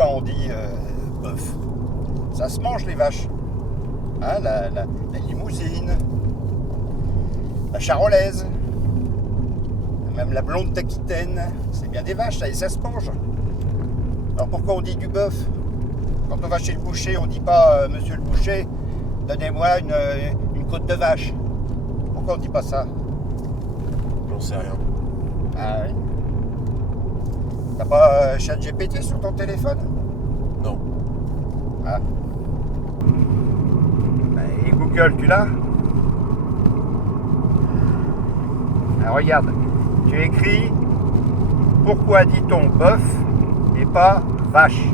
pourquoi on dit bœuf. Ça se mange les vaches. Hein, la limousine, la charolaise, même la blonde d'Aquitaine, c'est bien des vaches, ça, et ça se mange. Alors pourquoi on dit du bœuf? Quand on va chez le boucher, on dit pas monsieur le boucher, donnez-moi une côte de vache. Pourquoi on dit pas ça? J'en sais rien. Ah oui. T'as pas ChatGPT sur ton téléphone? Non. Ah. Et Google, tu l'as? Ah, regarde, tu écris pourquoi dit-on bœuf et pas vache?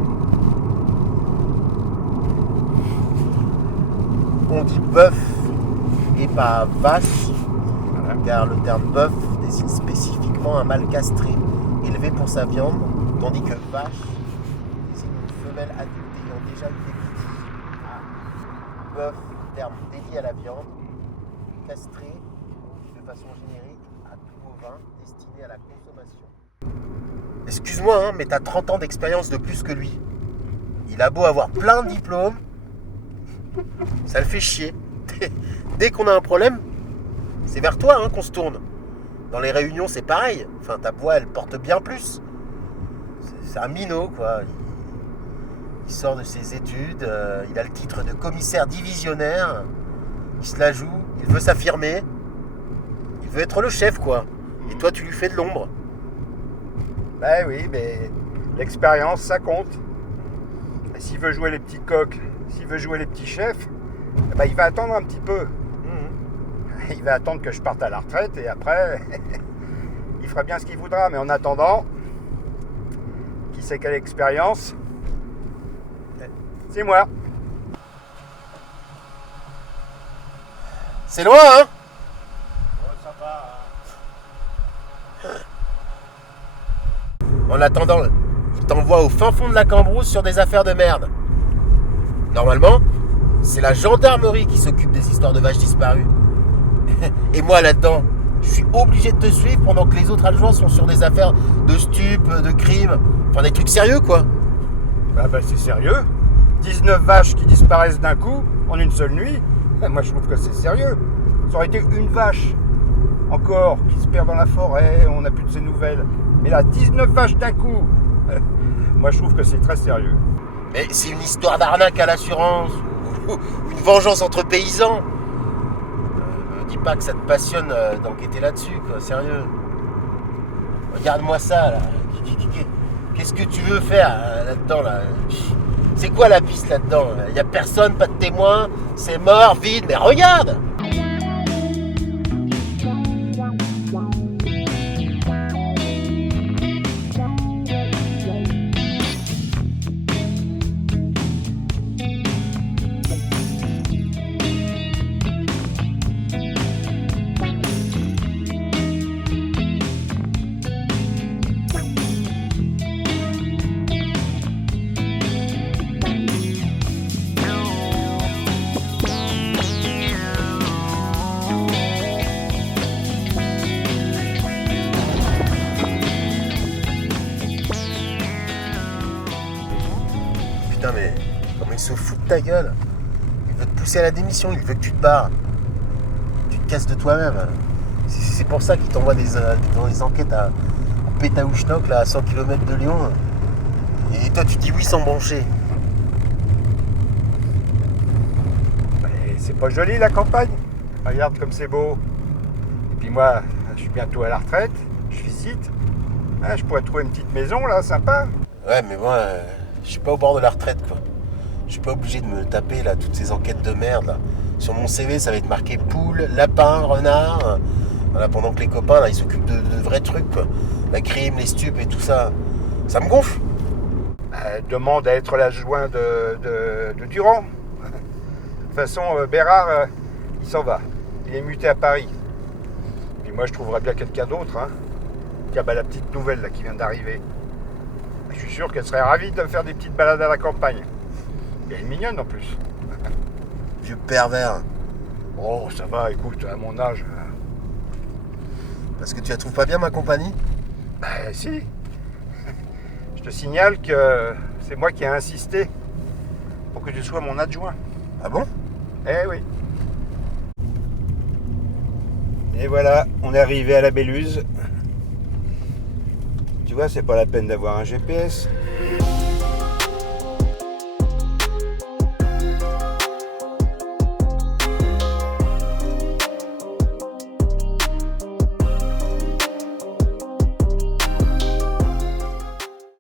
On dit bœuf et pas vache, Voilà. car le terme bœuf désigne spécifiquement un mâle castré, élevé pour sa viande, tandis que vache désigne une femelle adulte ayant déjà eu des petits. Bœuf, terme dédié à la viande, castré de façon générique à tout bovin destiné à la consommation. Excuse-moi, hein, mais t'as 30 ans d'expérience de plus que lui. Il a beau avoir plein de diplômes, ça le fait chier. Dès qu'on a un problème, c'est vers toi qu'on se tourne. Dans les réunions, c'est pareil. Enfin, ta voix, elle porte bien plus. C'est un minot, quoi. Il sort de ses études, il a le titre de commissaire divisionnaire, il se la joue, il veut s'affirmer, il veut être le chef, quoi. Et toi, tu lui fais de l'ombre. Ben oui, mais l'expérience, ça compte. Et s'il veut jouer les petits coqs, s'il veut jouer les petits chefs, ben il va attendre un petit peu. Il va attendre que je parte à la retraite et après, il fera bien ce qu'il voudra. Mais en attendant, qui sait quelle expérience? C'est moi. C'est loin, hein? Oh, ça va. En attendant, il t'envoie au fin fond de la Cambrousse sur des affaires de merde. Normalement, c'est la gendarmerie qui s'occupe des histoires de vaches disparues. Et moi, là-dedans, je suis obligé de te suivre pendant que les autres adjoints sont sur des affaires de stupes, de crimes. Enfin, des trucs sérieux, quoi. Bah c'est sérieux. 19 vaches qui disparaissent d'un coup, en une seule nuit. Moi, je trouve que c'est sérieux. Ça aurait été une vache, encore, qui se perd dans la forêt, on n'a plus de ses nouvelles. Mais là, 19 vaches d'un coup. Moi, je trouve que c'est très sérieux. Mais c'est une histoire d'arnaque à l'assurance. Ou une vengeance entre paysans. Me dis pas que ça te passionne d'enquêter là-dessus, quoi. Sérieux. Regarde-moi ça, là. Qu'est-ce que tu veux faire là-dedans, là? C'est quoi la piste là-dedans? Il n'y a personne, pas de témoin, c'est mort, vide, mais regarde! Putain, mais comment il se fout de ta gueule? Il veut te pousser à la démission, il veut que tu te barres. Tu te casses de toi-même. C'est pour ça qu'il t'envoie dans des enquêtes à Pétaouchnok, là, à 100 km de Lyon. Et toi, tu dis oui sans broncher. Mais c'est pas joli la campagne. Regarde comme c'est beau. Et puis moi, je suis bientôt à la retraite, je visite. Je pourrais trouver une petite maison là, sympa. Ouais, mais moi, je suis pas au bord de la retraite, quoi. Je suis pas obligé de me taper là toutes ces enquêtes de merde là. Sur mon CV, ça va être marqué poule, lapin, renard. Voilà, pendant que les copains là, ils s'occupent de vrais trucs, quoi. La crime, les stupes et tout ça. Ça me gonfle. Demande à être l'adjoint de Durand. De toute façon, Bérard, il s'en va. Il est muté à Paris. Puis moi, je trouverais bien quelqu'un d'autre. Tiens, la petite nouvelle là, qui vient d'arriver. Je suis sûr qu'elle serait ravie de faire des petites balades à la campagne. Et elle est mignonne en plus. Vieux pervers. Oh, ça va, écoute, à mon âge. Parce que tu la trouves pas bien, ma compagnie? Si. Je te signale que C'est moi qui ai insisté pour que tu sois mon adjoint. Ah bon? Eh oui. Et voilà, on est arrivé à la Béluse. Tu vois, c'est pas la peine d'avoir un GPS.